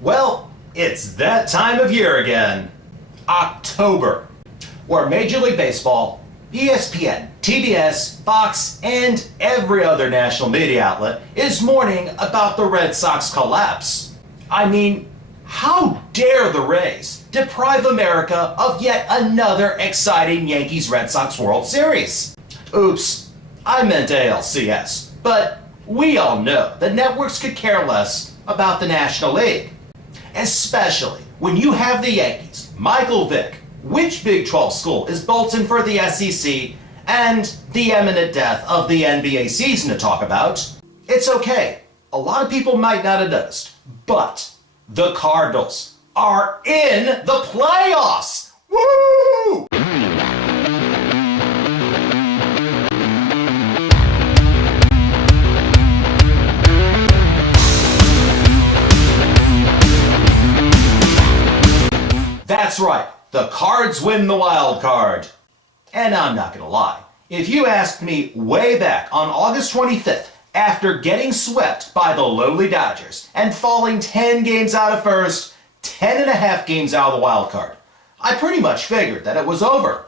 Well, it's that time of year again. October, where Major League Baseball, ESPN, TBS, Fox, and every other national media outlet is mourning about the Red Sox collapse. I mean, how dare the Rays deprive America of yet another exciting Yankees-Red Sox World Series? Oops, I meant ALCS, but we all know the networks could care less about the National League. Especially when you have the Yankees, Michael Vick, which Big 12 school is bolting for the SEC, and the imminent death of the NBA season to talk about. It's okay, a lot of people might not have noticed, but the Cardinals are in the playoffs! Woo! That's right, the Cards win the wild card. And I'm not gonna lie, if you asked me way back on August 25th, after getting swept by the lowly Dodgers and falling 10 games out of first, 10 and a half games out of the wild card, I pretty much figured that it was over.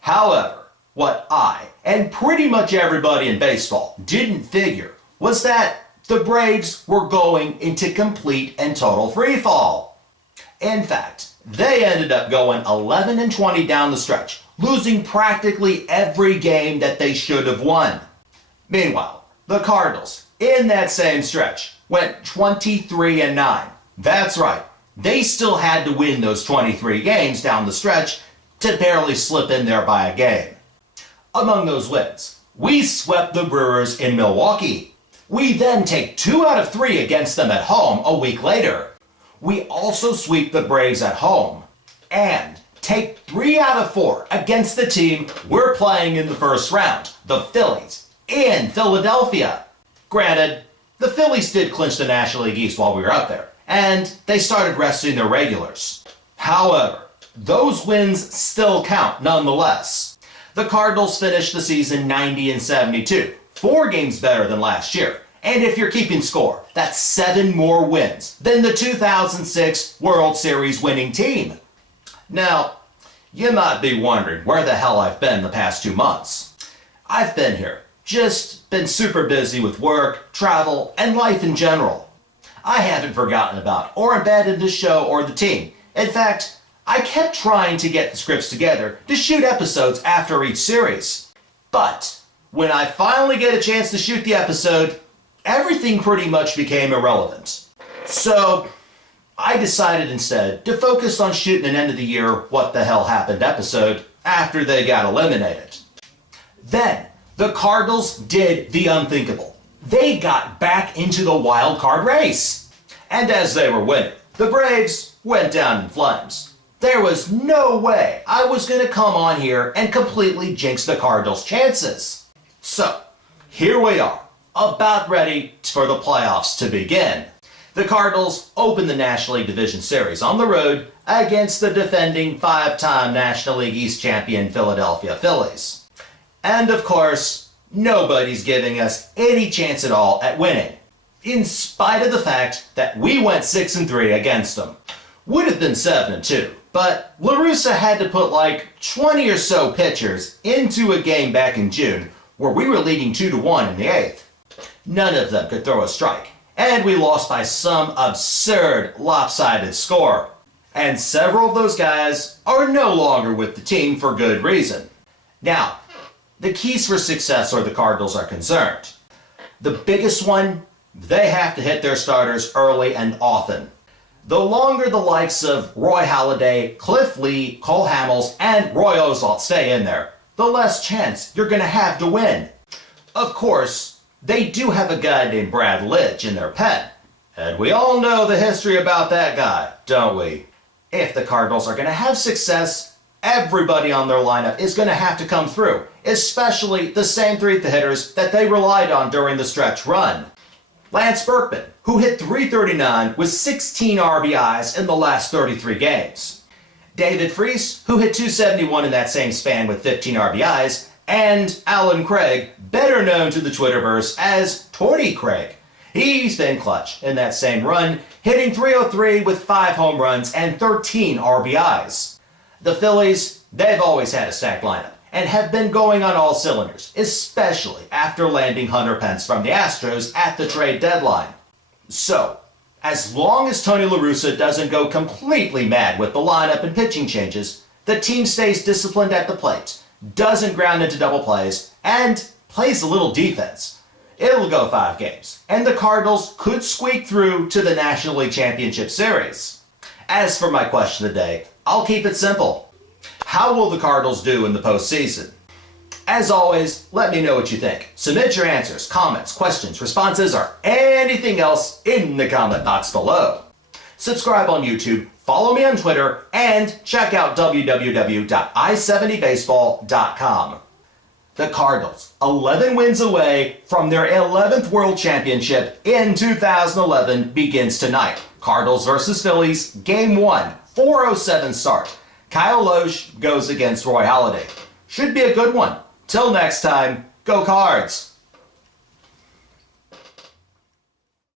However, what I, and pretty much everybody in baseball, didn't figure was that the Braves were going into complete and total freefall. In fact, they ended up going 11-20 down the stretch, losing practically every game that they should have won. Meanwhile, the Cardinals, in that same stretch, went 23-9. That's right, they still had to win those 23 games down the stretch to barely slip in there by a game. Among those wins, we swept the Brewers in Milwaukee. We then take 2 out of 3 against them at home a week later. We also sweep the Braves at home and take 3 out of 4 against the team we're playing in the first round, the Phillies, in Philadelphia. Granted, the Phillies did clinch the National League East while we were up there, and they started resting their regulars. However, those wins still count nonetheless. The Cardinals finished the season 90-72, 4 games better than last year. And if you're keeping score, that's 7 more wins than the 2006 World Series winning team. Now, you might be wondering where the hell I've been the past 2 months. I've been here, just been super busy with work, travel, and life in general. I haven't forgotten about or abandoned the show or the team. In fact, I kept trying to get the scripts together to shoot episodes after each series. But when I finally get a chance to shoot the episode, everything pretty much became irrelevant. So I decided instead to focus on shooting an end of the year What the Hell Happened episode after they got eliminated. Then the Cardinals did the unthinkable. They got back into the wild card race. And as they were winning, the Braves went down in flames. There was no way I was going to come on here and completely jinx the Cardinals' chances. So here we are, about ready for the playoffs to begin. The Cardinals open the National League Division Series on the road against the defending 5-time National League East champion Philadelphia Phillies. And of course, nobody's giving us any chance at all at winning, in spite of the fact that we went 6-3 against them. Would have been 7-2, but La Russa had to put like 20 or so pitchers into a game back in June where we were leading 2-1 in the 8th. None of them could throw a strike, and we lost by some absurd lopsided score. And several of those guys are no longer with the team for good reason. Now, the keys for success where the Cardinals are concerned. The biggest one, they have to hit their starters early and often. The longer the likes of Roy Halladay, Cliff Lee, Cole Hamels, and Roy Oswalt stay in there, the less chance you're going to have to win. Of course, they do have a guy named Brad Lidge in their pen, and we all know the history about that guy, don't we? If the Cardinals are going to have success, everybody on their lineup is going to have to come through, especially the same 3 hitters that they relied on during the stretch run. Lance Berkman, who hit .339 with 16 RBIs in the last 33 games. David Freese, who hit .271 in that same span with 15 RBIs, and Alan Craig, better known to the Twitterverse as Torty Craig. He's been clutch in that same run, hitting .303 with 5 home runs and 13 RBIs. The Phillies, they've always had a stacked lineup and have been going on all cylinders, especially after landing Hunter Pence from the Astros at the trade deadline. So, as long as Tony La Russa doesn't go completely mad with the lineup and pitching changes, the team stays disciplined at the plate, doesn't ground into double plays, and plays a little defense. It'll go 5 games, and the Cardinals could squeak through to the National League Championship Series. As for my question today, I'll keep it simple. How will the Cardinals do in the postseason? As always, let me know what you think. Submit your answers, comments, questions, responses, or anything else in the comment box below. Subscribe on YouTube, follow me on Twitter, and check out www.i70baseball.com. The Cardinals, 11 wins away from their 11th World Championship in 2011, begins tonight. Cardinals versus Phillies, Game 1, 4:07 start. Kyle Loesch goes against Roy Halladay. Should be a good one. Till next time, go Cards!